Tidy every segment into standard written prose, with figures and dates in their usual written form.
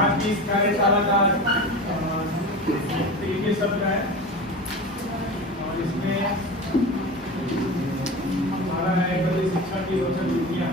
आज की इस कार्यशाला का तरीके शब्द है और इसमें हमारा है शिक्षा की रोचक युक्तियाँ।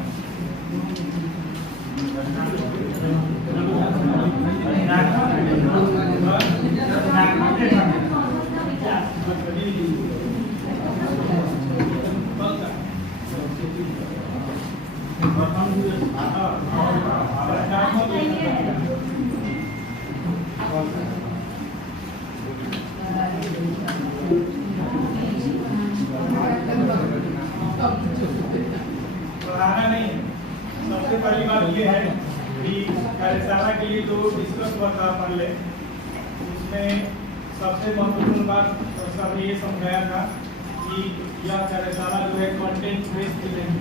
पढ़ाना नहीं, सबसे पहली बात ये है कि कार्यशाला के लिए जो डिस्कस हुआ था पहले, उसमें सबसे महत्वपूर्ण बात सब ये समझाया था कि यह कार्यशाला जो है कंटेंट बेस्ड नहीं,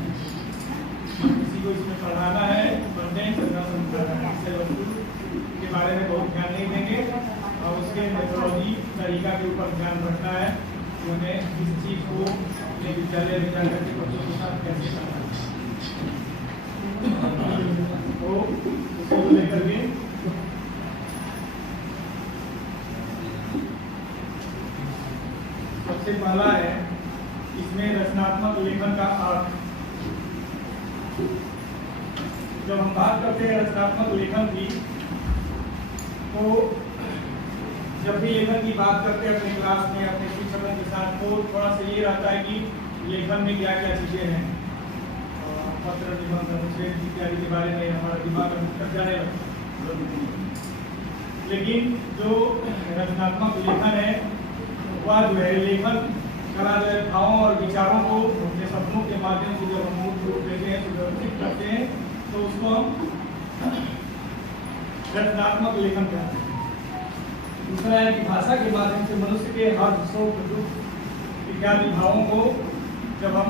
किसी को इसमें पढ़ाना है कंटेंट के बारे में बहुत ध्यान नहीं देंगे और उसके मेथोडोलॉजी तरीका के ऊपर ध्यान रखना है कि उन्हें इस चीज़ को अपने विद्यालय विद्यालय के बच्चों के साथ कैसे करना है। तो उसको लेकर के सबसे पहला है इसमें रचनात्मक लेखन का अर्थ। जब हम बात करते हैं रचनात्मक लेखन की, तो जब भी लेखन की बात करते हैं अपने क्लास में अपने शिक्षकों के साथ, तो थोड़ा सा ये रहता है कि लेखन में क्या क्या चीज़ें हैं, पत्र निबंध अनुच्छेद इत्यादि के बारे में हमारा दिमाग तक जाने लगता है। लेकिन जो रचनात्मक लेखन है वह जो है लेखन कला जो है भावों और विचारों को अपने शब्दों के माध्यम से जब हम मूल रूप देते हैं, सुव्यवस्थित करते हैं, तो उसको हम रचनात्मक लेखन कहते हैं। दूसरा है कि भाषा के माध्यम से मनुष्य के हर शोक दुख इत्यादि भावों को जब हम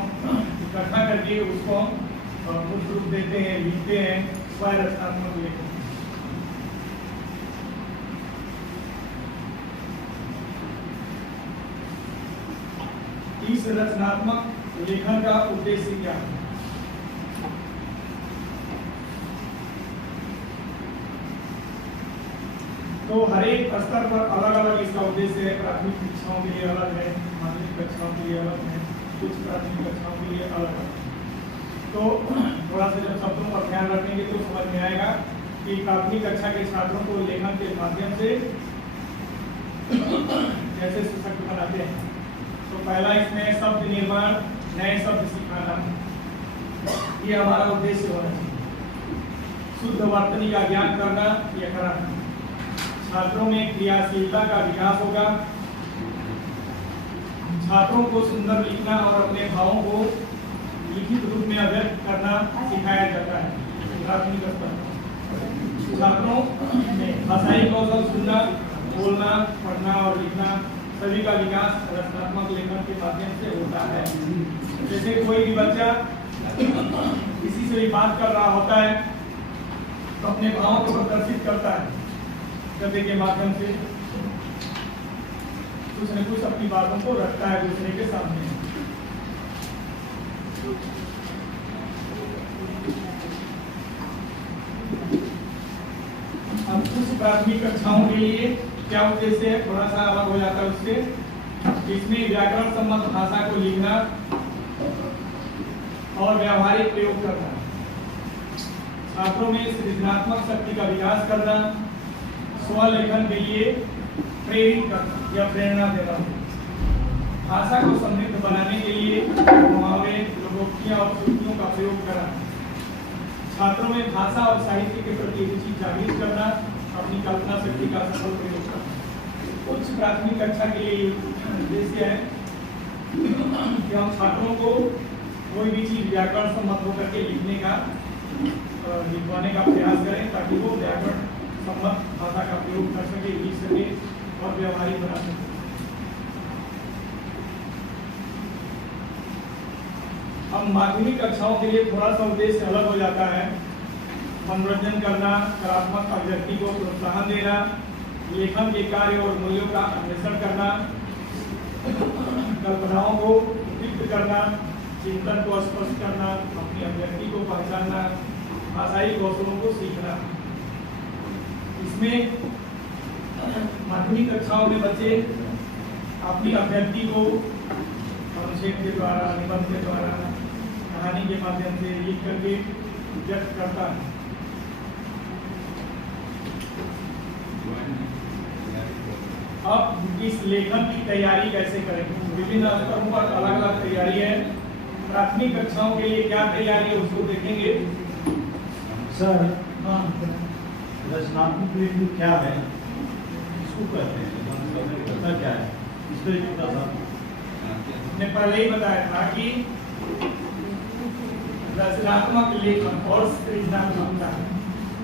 इकट्ठा करके उसको मूल रूप देते हैं, लिखते हैं, वह रचनात्मक लेखन। इस रचनात्मक लेखन का उद्देश्य क्या है? तो हर एक स्तर पर अलग अलग इसका उद्देश्य है। प्राथमिक कक्षाओं के लिए अलग है, माध्यमिक कक्षाओं के लिए अलग है, कुछ प्राथमिक कक्षाओं के लिए अलग है। तो थोड़ा सा जब शब्दों पर ध्यान रखेंगे तो समझ में आएगा कि प्राथमिक कक्षा के छात्रों को लेखन के माध्यम से कैसे सशक्त बनाते हैं। तो पहला इसमें शब्द निर्माण, नए शब्द सिखाना, ये हमारा उद्देश्य होना चाहिए। शुद्ध वर्तनी का ज्ञान करना या कराना। छात्रों में क्रियाशीलता का विकास होगा। छात्रों को सुंदर लिखना और अपने भावों को लिखित रूप में अभिव्यक्त करना सिखाया जाता है प्राथमिक स्तर पर। छात्रों में भाषाई कौशल, सुनना, बोलना, पढ़ना और लिखना सभी का विकास रचनात्मक लेखन के माध्यम से होता है। जैसे कोई भी बच्चा किसी से भी बात कर रहा होता है तो अपने भावों को प्रदर्शित करता है गद्य के माध्यम से, कुछ न कुछ अपनी बातों को रखता है दूसरे के सामने। अब कुछ प्राथमिक कक्षाओं के लिए क्या उद्देश्य है, थोड़ा सा अलग हो जाता है उससे। इसमें व्याकरण संबंध भाषा को लिखना और व्यावहारिक प्रयोग करना, छात्रों में सृजनात्मक शक्ति का विकास करना, स्वलेखन के लिए प्रेरित करना या प्रेरणा देना, भाषा को समृद्ध बनाने के लिए मुहावरे, लोकोक्तियां और सूक्तियों का प्रयोग करना, छात्रों में भाषा और साहित्य के प्रति रुचि जागृत करना, अपनी कल्पना शक्ति का सफल प्रयोग करना। उच्च प्राथमिक कक्षा के लिए उद्देश्य है कि हम छात्रों को कोई भी चीज व्याकरण सम्मत होकर के लिखवाने का प्रयास करें ताकि वो व्याकरण सम्मत भाषा का प्रयोग कर सके, लिख सके और व्यवहारिक बना सके। हम माध्यमिक कक्षाओं के लिए थोड़ा सा उद्देश्य अलग हो जाता है। मनोरंजन करना, कलात्मक अभिव्यक्ति को प्रोत्साहन देना, लेखन के कार्य और मूल्यों का अन्वेषण करना, कल्पनाओं को व्यक्त करना, चिंतन को स्पष्ट करना, अपनी अभिव्यक्ति को पहचानना, भाषाई कौशलों को सीखना। इसमें माध्यमिक कक्षाओं में बच्चे अपनी अभिव्यक्ति को अनुच्छेद के द्वारा, निबंध के द्वारा, कहानी के माध्यम से लिख करके व्यक्त करता है। अब इस लेखन की तैयारी कैसे करें? विभिन्न स्तरों पर अलग अलग तैयारी है। प्राथमिक कक्षाओं के लिए क्या तैयारी है उसको देखेंगे। सर, हाँ, रचनात्मक लेखन क्या है, इसको कहते हैं, क्या है इसको मैंने पहले ही बताया था कि रचनात्मक लेखन और सृजनात्मकता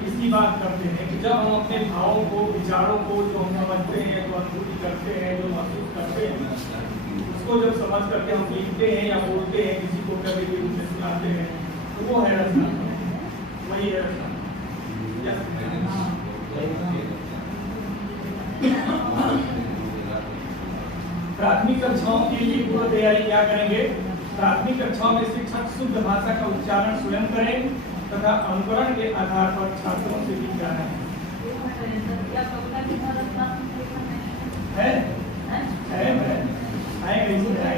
इसकी बात करते हैं कि जब हम अपने भावों को, विचारों को जो हम समझते हैं, जो अनुभूति करते हैं, जो महसूस करते हैं, उसको जब समझ करके हम लिखते हैं या बोलते हैं, किसी को कभी भी उसे सुनाते हैं, तो वो है रचनात्मक। वही है रचनात्मक। प्राथमिक कक्षाओं के लिए पूर्व तैयारी क्या करेंगे? प्राथमिक कक्षाओं में शिक्षक शुद्ध भाषा का उच्चारण स्वयं करें तथा अनुकरण के आधार पर छात्रों से भी जाना है। नहीं है, बिल्कुल है,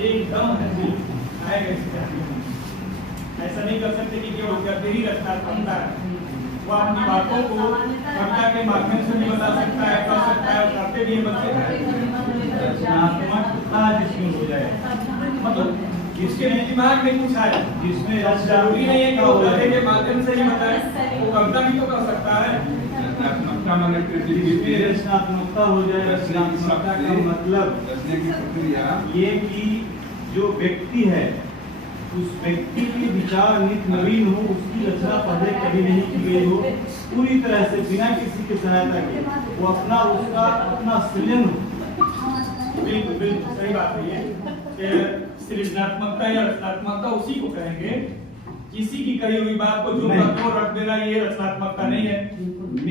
एकदम है, ऐसा नहीं कर सकते कि केवल गद्य ही रचनात्मकता है। वो अपनी बातों को कविता के माध्यम से भी बता सकता है, कर सकता है, करते भी बच्चे रचनात्मकता जिसमें हो जाए, मतलब जिसके दिमाग में कुछ आए, जिसमें जरूरी नहीं है कि वो गद्य के माध्यम से ही बताए, वो कविता भी तो कर सकता है। रचनात्मकता माने क्रिएटिविटी, रचनात्मकता हो जाए। रचनात्मकता का मतलब रचने की प्रक्रिया ये कि जो व्यक्ति है उस व्यक्ति के विचार नित्य नवीन हो, उसकी रचना पहले कभी नहीं की गई हो, पूरी तरह से बिना किसी की सहायता के वो अपना सृजन हो। बिल्कुल बिल्कुल सही बात है ये। सृजनात्मकता या रचनात्मकता उसी को कहेंगे, किसी की कही हुई बात को जो रख देना ये रचनात्मकता नहीं है।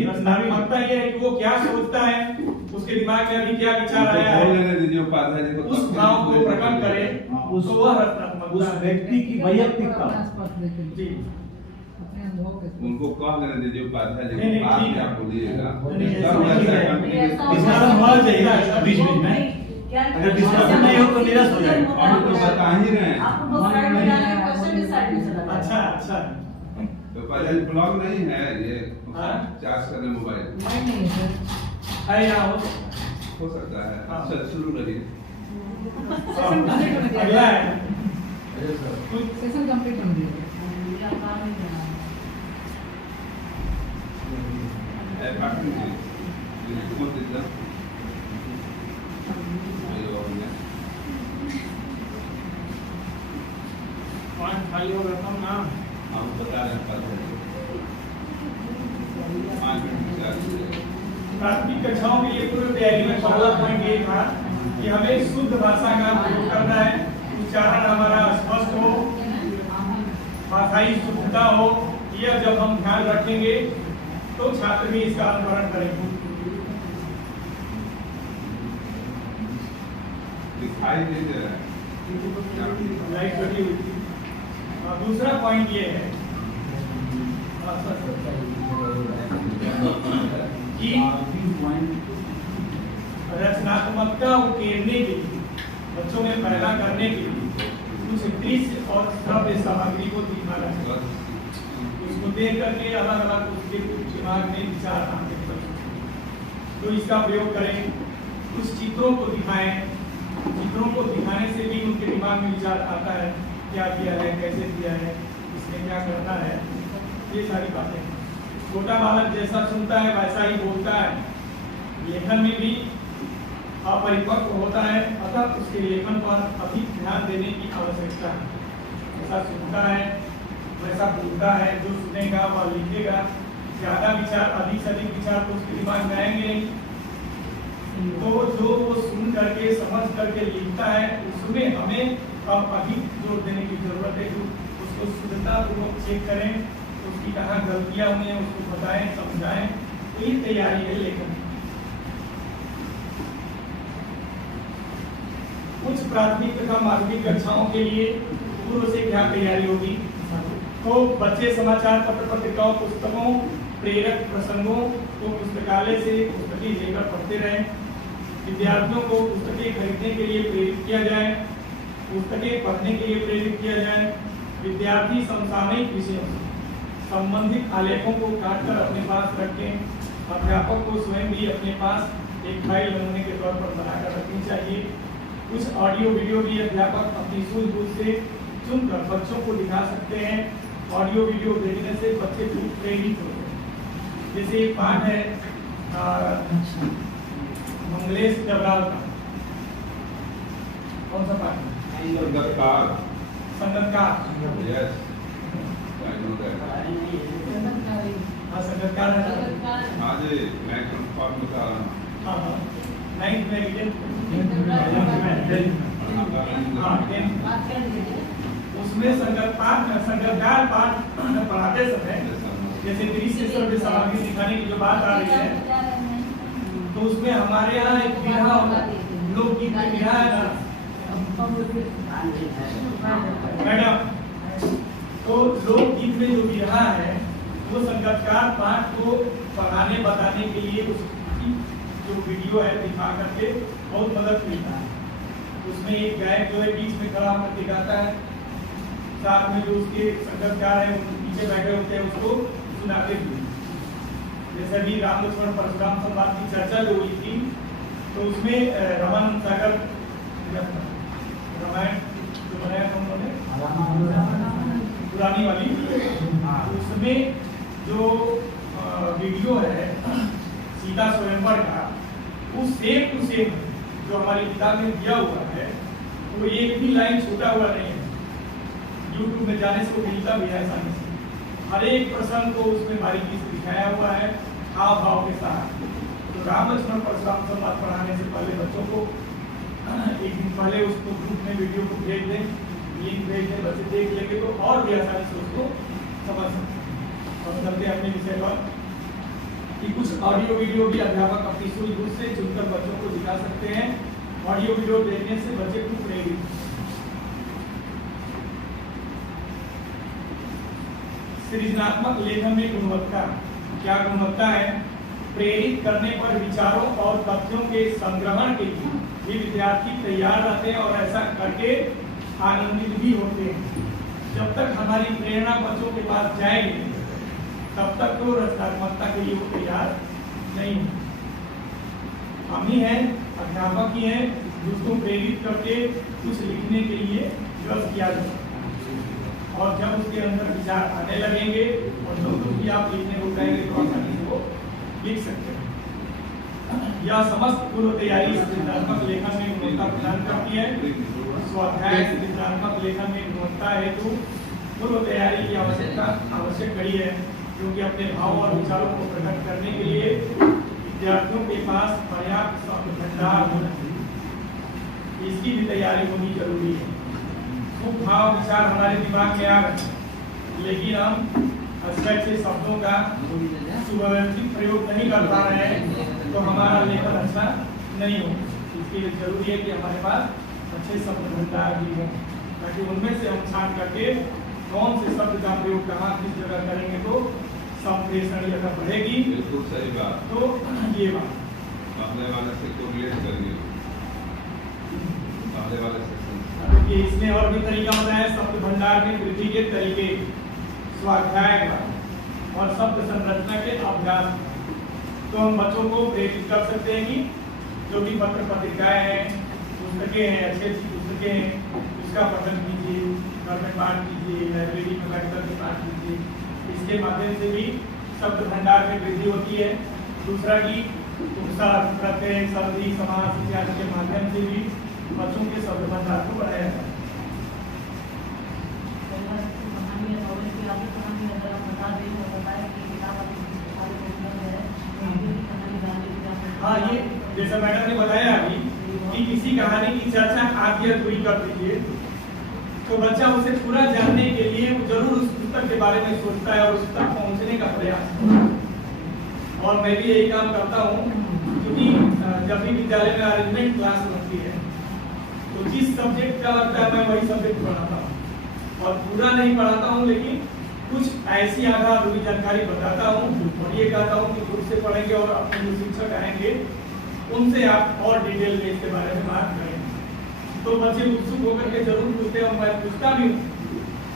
रचनात्मकता ये है कि वो क्या सोचता है, उसके दिमाग में अभी क्या विचार आया है, उस भाव को प्रकट करे, तो वह रचनात्मकता। उस व्यक्ति की वैयक्तिकता जी उनको कह लेने दीजिए उपाध्याय जी को, बात क्या बोलिएगा बीच में अगर डिस्कशन नहीं हो तो निराश हो जाएगा। हम तो बता ही रहे हैं। अच्छा तो पहले ब्लॉग नहीं है ये चार्ज करने मोबाइल है या हो सकता है। अच्छा शुरू करिए। अगला है सेशन कंप्लीट कर दिया। खाली हो रहा ना, आप बता रहे हैं। प्राथमिक कक्षाओं के लिए पूर्व तैयारी में पहला पॉइंट ये था कि हमें शुद्ध भाषा का प्रयोग करना है, उच्चारण हमारा स्पष्ट हो, भाषाई शुद्धता हो। यह जब हम ध्यान रखेंगे तो छात्र भी इसका अनुकरण करेंगे। दिखाई दे रहा है लाइट लगी हुई थी। और दूसरा पॉइंट ये है कि रचनात्मकता उकेरने के लिए, बच्चों में पैदा करने के लिए कुछ दृश्य और श्रव्य सामग्री को दिखाना चाहिए। उसको देख करके अलग अलग उसके दिमाग में विचार आते हैं, तो इसका प्रयोग करें। कुछ चित्रों को दिखाएं, चित्रों को दिखाने से भी उनके दिमाग में विचार आता है, क्या किया है, कैसे किया है, इसमें क्या करना है, ये सारी बातें। छोटा बालक जैसा सुनता है वैसा ही बोलता है। लेखन में भी अपरिपक्व होता है, अतः उसके लेखन पर अधिक ध्यान देने की आवश्यकता है। जैसा सुनता है वैसा बोलता है, जो सुनेगा वह लिखेगा। ज्यादा विचार, अधिक से अधिक विचार तो उसके दिमाग में आएंगे नहीं। तो जो वो सुन करके समझ करके लिखता है उसमें हमें अब अधिक जोर देने की जरूरत है। जो उसको शुद्धता पूर्वक चेक करें, उसकी कहाँ गलतियां हुई हैं उसको बताएं, समझाएं। तो ये तैयारी है लेखन। उच्च प्राथमिक तथा माध्यमिक कक्षाओं के लिए पूर्व से क्या तैयारी होगी? तो बच्चे समाचार पत्र, पत्रिकाओं, पुस्तकों, प्रेरक प्रसंगों को पुस्तकालय से पुस्तकें लेकर पढ़ते रहें। विद्यार्थियों को पुस्तकें खरीदने के लिए प्रेरित किया जाए, पुस्तकें पढ़ने के लिए प्रेरित किया जाए। विद्यार्थी समसामयिक विषयों से संबंधित आलेखों को काटकर अपने पास रखें। अध्यापक को स्वयं भी अपने पास एक फाइल नमूने के तौर पर बनाकर रखनी चाहिए। कुछ ऑडियो वीडियो भी अध्यापक अपनी सूझबूझ से चुनकर बच्चों को दिखा सकते हैं। ऑडियो वीडियो देखने से बच्चे खूब प्रेरित होते हैं। जैसे एक पाठ है मंगलेश जबराल का, कौन सा पाठ है? संगतकार। संगतकार। Yes, I know that. हाँ संगतकार है। हाँ जी, मैं कंफर्म बता रहा हूँ। हाँ हाँ 9th में हाँ 10th। उसमें संगतकार पाठ पढ़ाते समय जैसे दृश्य श्रव्य सामग्री सिखाने की जो बात आ रही है, तो उसमें हमारे यहाँ एक बिरहा होता है, लोकगीत में बिरहा है ना मैडम, तो लोकगीत में जो बिरहा है वो संगतकार पाठ को पढ़ाने बताने के लिए उसकी जो वीडियो है दिखा करके बहुत मदद मिलता है। उसमें एक गायक जो है बीच में खड़ा होकर दिखाता है, साथ में जो उसके संगतकार है पीछे बैठे होते हैं उसको सुनाते हुए। जैसे भी राम लक्ष्मण परशुराम संवाद की चर्चा जो हुई थी, तो उसमें रमन सागर रामायण जो बनाया था उन्होंने पुरानी वाली, उसमें जो वीडियो है सीता स्वयंवर का, वो सेम टू सेम जो हमारी किताब में दिया हुआ है, वो एक भी लाइन छूटा हुआ नहीं है। यूट्यूब में जाने से वो मिलता भी है आसानी से। हर एक प्रसंग को उसमें बारीकी से दिखाया हुआ है, हाव भाव के साथ। तो राम लक्ष्मण परशुराम संवाद पढ़ाने से पहले बच्चों को एक दिन पहले उसको ग्रुप में वीडियो को भेज दें, लिंक भेज दें, बच्चे देख लेंगे तो और भी आसानी से उसको समझ सकते हैं। और चलते हैं अपने विषय पर कि कुछ ऑडियो वीडियो भी अध्यापक अपनी सूझबूझ से चुनकर बच्चों को दिखा सकते हैं। ऑडियो वीडियो देखने से बच्चे को प्रेरित। सृजनात्मक लेखन में गुणवत्ता, क्या गुणवत्ता है? प्रेरित करने पर विचारों और तथ्यों के संग्रहण के लिए भी विद्यार्थी तैयार रहते हैं और ऐसा करके आनंदित भी होते हैं। जब तक हमारी प्रेरणा बच्चों के पास जाएगी तब तक तो रचनात्मकता के लिए वो तैयार नहीं हो। हम ही हैं, अध्यापक ही हैं, जिसको प्रेरित करके कुछ लिखने के लिए विवश किया जा सकता है। और जब उसके अंदर विचार आने लगेंगे और जो कुछ भी आप लिखने को कहेंगे तो आसानी से वो लिख सकते हैं। यह समस्त पूर्व तैयारी सृजनात्मक लेखन में गुणवत्ता प्रदान करती है। स्वाध्याय सृजनात्मक लेखन में गुणवत्ता हेतु पूर्व तैयारी की आवश्यकता आवश्यक कड़ी है, क्योंकि अपने भाव और विचारों को प्रकट करने के लिए विद्यार्थियों के पास पर्याप्त शब्द भंडार होना चाहिए। इसकी भी तैयारी होनी जरूरी है। खूब भाव विचार हमारे दिमाग में आ रहे, लेकिन हम अच्छे शब्दों का सुव्यवस्थित प्रयोग नहीं कर पा रहे हैं, तो हमारा लेखन अच्छा नहीं हो। इसके लिए जरूरी है कि हमारे पास अच्छे शब्द भंडार भी हो, ताकि उनमें से हम छान करके कौन से शब्द का प्रयोग कहाँ किस जगह करेंगे तो संप्रेषण जगह बढ़ेगी। बिल्कुल सही बात। तो ये बात सामने वाले से कोरिलेट करिए, सामने वाले से देखिए इसमें और भी तरीका बताया है। शब्द भंडार में वृद्धि के तरीके, स्वाध्याय का और शब्द संरचना के अभ्यास। तो हम बच्चों को प्रेरित कर सकते हैं कि जो भी पत्र पत्रिकाएं हैं, पुस्तकें हैं, अच्छी पुस्तकें हैं, उसका पठन कीजिए, घर में पाठ कीजिए, लाइब्रेरी में बैठकर के पाठ कीजिए। इसके माध्यम से भी शब्द भंडार में वृद्धि होती है। दूसरा कि उपसर्ग, प्रत्यय, संधि, समास इत्यादि के माध्यम से भी बच्चों के शब्द भंडार को बढ़ाया जाता है। हाँ, ये जैसा मैडम ने बताया अभी कि किसी कहानी की चर्चा आद्य पूरी कर दीजिए तो बच्चा उसे पूरा जानने के लिए जरूर उस पुस्तक के बारे में सोचता है और उस तक पहुंचने का प्रयास करता है। और मैं भी यही काम करता हूँ, क्योंकि जब भी विद्यालय में अरेंजमेंट क्लास लगती है तो जिस सब्जेक्ट का लगता है मैं वही सब्जेक्ट पढ़ाता हूँ और पूरा नहीं पढ़ाता हूँ, लेकिन कुछ ऐसी आधारभूत जानकारी बताता हूँ और ये कहता हूँ कि खुद से पढ़ेंगे और अपने जो शिक्षक आएंगे उनसे आप और डिटेल में इसके बारे में बात करेंगे। तो बच्चे उत्सुक होकर के जरूर पूछते हैं, मैं पूछता भी हूँ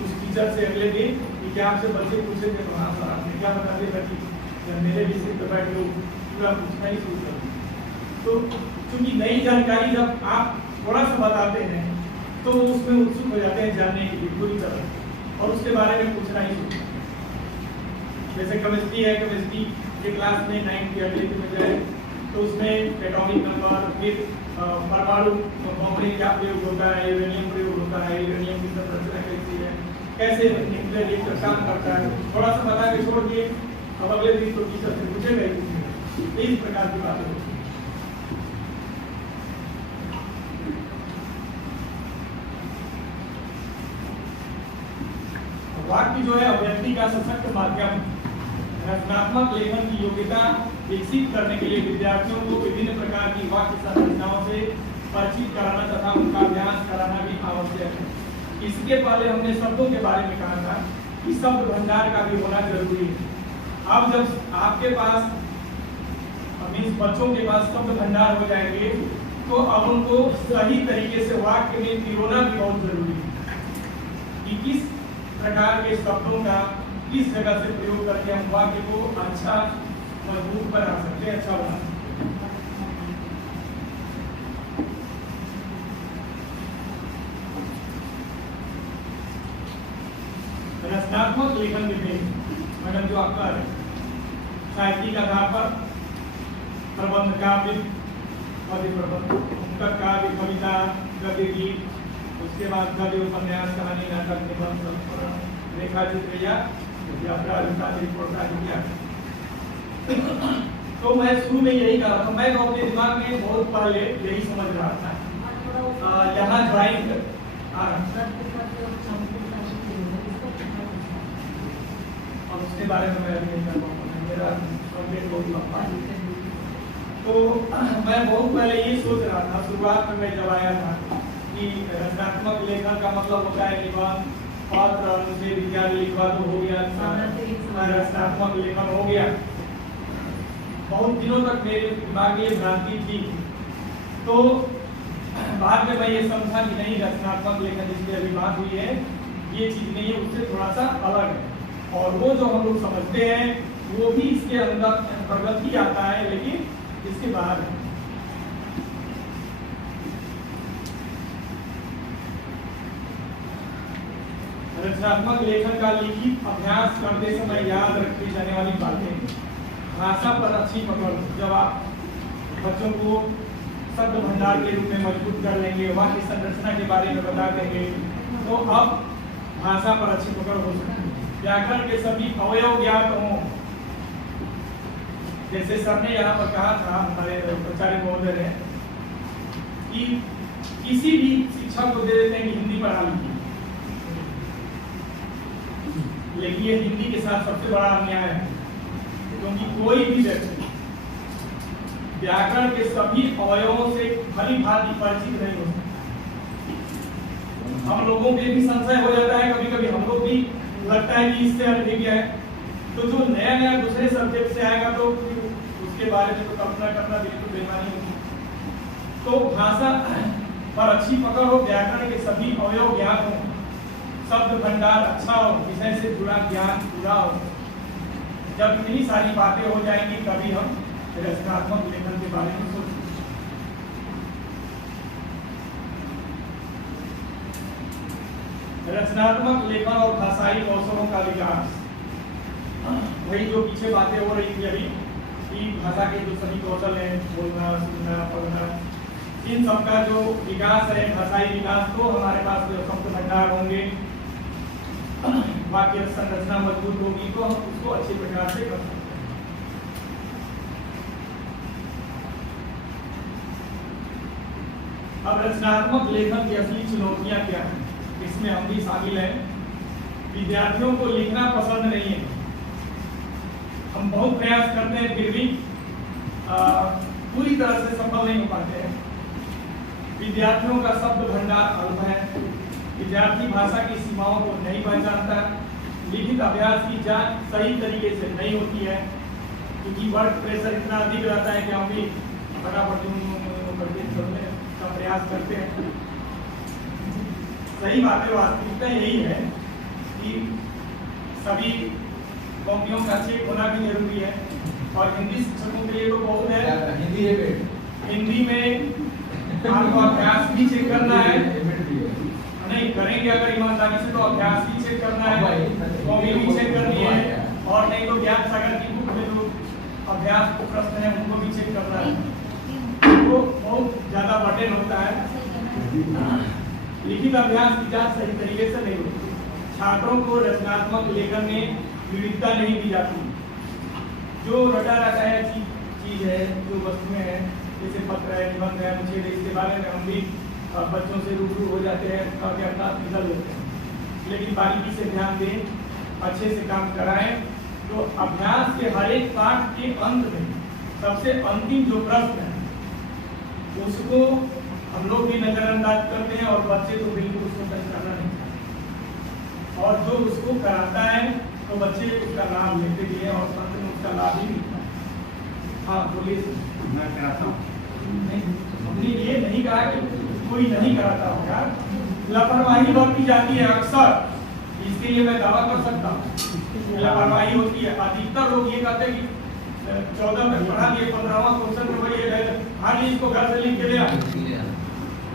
उस टीचर से अगले दिन कि क्या आपसे बच्चे पूछे थे, तो हाँ सर आपने क्या बता दिया कि जब मेरे विषय पर बैठ लोग पूरा पूछना ही शुरू कर। तो क्योंकि नई जानकारी जब आप थोड़ा सा बताते हैं तो उसमें उत्सुक हो जाते हैं जानने के लिए पूरी तरह और उसके बारे में पूछना ही शुरू। जैसे केमिस्ट्री है, केमिस्ट्री के क्लास में 9th या 10th में जाए तो उसमें एटॉमिक नंबर, फिर परमाणु बम में क्या प्रयोग होता है, यूरेनियम प्रयोग होता है, यूरेनियम की संरचना कैसी है, कैसे न्यूक्लियर रिएक्टर काम करता है, थोड़ा सा बता के छोड़ दिए, अब अगले दिन तो टीचर से पूछेगा ही पूछेगा। इस प्रकार की बात होती है। वाक्य जो है अभिव्यक्ति का सशक्त माध्यम। रचनात्मक लेखन की योग्यता विकसित करने के लिए विद्यार्थियों को विभिन्न प्रकार की वाक्य संरचनाओं से परिचित कराना तथा उनका अभ्यास कराना भी आवश्यक है। इसके पहले हमने शब्दों के बारे में कहा था कि शब्द भंडार का भी होना जरूरी है। अब जब आपके पास मीन्स बच्चों के पास शब्द भंडार हो जाएंगे तो अब उनको सही तरीके से वाक्य में पिरोना भी बहुत जरूरी है कि किस प्रकार के शब्दों का किस जगह से प्रयोग करके हम वाक्य को अच्छा मजबूत बना सकते हैं, अच्छा बना सकते हैं। रचनात्मक लेखन विधि मैडम जो आपका है साहित्यिक आधार पर प्रबंध काव्य, पद्य प्रबंध, मुक्तक काव्य, कविता, गद्य गीत, उसके बाद गद्य उपन्यास, कहानी, नाटक, निबंध, संस्मरण, रेखा चित्र या यात्रा तो मैं शुरू में यही कहा था, मैं तो अपने दिमाग में बहुत पहले यही समझ रहा था यहाँ ड्राइंग और उसके बारे में मैं नहीं कर पाऊंगा, मेरा सब्जेक्ट बहुत लंबा है। तो मैं बहुत पहले ये सोच रहा था, शुरुआत में मैं जब आया था कि रचनात्मक लेखन का मतलब होता है निबंध, पत्र, अनुच्छेद इत्यादि लिखवा तो हो गया, रचनात्मक लेखन हो गया। बहुत दिनों तक मेरे दिमाग में ये भ्रांति थी। तो बाद में मैं ये समझा कि नहीं, रचनात्मक लेखन जिसकी अभी बात हुई है ये चीज नहीं है, उससे थोड़ा सा अलग है और वो जो हम लोग समझते हैं वो भी इसके अंदर अंतर्गत ही आता है, लेकिन इसके बाहर है। रचनात्मक लेखन का लिखित अभ्यास करते समय याद रखी जाने वाली बातें, भाषा पर अच्छी पकड़। जब आप बच्चों को शब्द भंडार के रूप में मजबूत कर लेंगे, वाक्य संरचना के बारे में बता देंगे, तो अब भाषा पर अच्छी पकड़ हो सकती है। व्याकरण के सभी अवयव ज्ञात हों, जैसे सर ने यहाँ पर कहा था हमारे प्राचार्य महोदय ने कि किसी भी शिक्षक को दे देते हैं कि हिंदी पढ़ा लीजिए, लेकिन ये हिंदी के साथ सबसे बड़ा अन्याय है, क्योंकि कोई भी व्यक्ति व्याकरण के सभी अवयवों से भली भांति परिचित नहीं हो सकता। हम लोगों के भी संशय हो जाता है, कभी कभी हम लोग भी लगता है कि इससे अनभिज्ञ है। तो जो नया नया दूसरे सब्जेक्ट से आएगा तो उसके बारे में तो कल्पना करना बिल्कुल बेईमानी होगी। तो भाषा पर अच्छी पकड़ हो, व्याकरण के सभी अवयव ज्ञान हो, शब्द भंडार अच्छा हो, विषय से जुड़ा ज्ञान पूरा हो। जब इतनी सारी बातें हो जाएंगी तभी हम रचनात्मक लेखन के बारे में सोचेंगे। रचनात्मक लेखन और भाषाई कौशलों का विकास। वही जो पीछे बातें हो रही थी अभी कि भाषा के जो सभी कौशल हैं, बोलना, सुनना, पढ़ना, इन सबका जो विकास है, भाषाई विकास, तो हमारे पास जो शब्द भंडार होंगे, वाक्य संरचना मजबूत होगी, तो हम उसको अच्छे प्रकार से कर सकते हैं। अब रचनात्मक लेखन की असली चुनौतियां क्या हैं, इसमें हम भी शामिल हैं। विद्यार्थियों को लिखना पसंद नहीं है, हम बहुत प्रयास करते हैं, फिर भी पूरी तरह से सफल नहीं हो पाते हैं। विद्यार्थियों का शब्द भंडार अल्प है, विद्यार्थी भाषा की सीमाओं को नहीं पहचानता, लिखित अभ्यास की जांच सही तरीके से नहीं होती है, क्योंकि वर्क प्रेशर इतना अधिक रहता है कि हम भी फटाफट करने का प्रयास करते हैं। सही बात है, वास्तविकता यही है कि सभी कॉपियों का चेक होना भी जरूरी है, और हिंदी शिक्षकों के लिए तो बहुत है। हिंदी में आपको अभ्यास भी चेक करना है, नहीं करेंगे अगर ईमानदारी से तो अभ्यास भी चेक करना है, कॉपी भी चेक करनी है, और नहीं तो ज्ञान सागर की बुक में जो अभ्यास को प्रश्न है उनको भी चेक करना है, तो बहुत ज्यादा बर्डन होता है। लिखित अभ्यास की जांच सही तरीके से नहीं होती, छात्रों को रचनात्मक लेखन में विविधता नहीं दी जाती। जो रटा रटा है चीज है, जो वस्तुएं हैं, जैसे पत्र है, निबंध है, अनुच्छेद, इसके बारे में हम भी बच्चों से रूबरू हो जाते हैं और अपना रिजल्ट लेते हैं, लेकिन बारीकी से ध्यान दें, अच्छे से काम कराएं। तो अभ्यास के हर एक पाठ के अंत में सबसे अंतिम जो प्रश्न है उसको हम लोग भी नजरअंदाज करते हैं, और बच्चे तो बिल्कुल उसको करना नहीं चाहते, और जो उसको कराता है तो बच्चे उसका लाभ लेते भी हैं, और अंत में उसका लाभ ही मिलता है। हाँ बोलिए। मैं कराता हूँ, हमने ये नहीं कहा कि कोई नहीं कराता होगा, लापरवाही बरती जाती है अक्सर, इसके लिए मैं दावा कर सकता हूँ लापरवाही होती है। अधिकतर लोग ये कहते हैं कि 14 में पढ़ा दिए, 15वां क्वेश्चन में वही है, हाँ जी इसको घर से लिख के ले आए,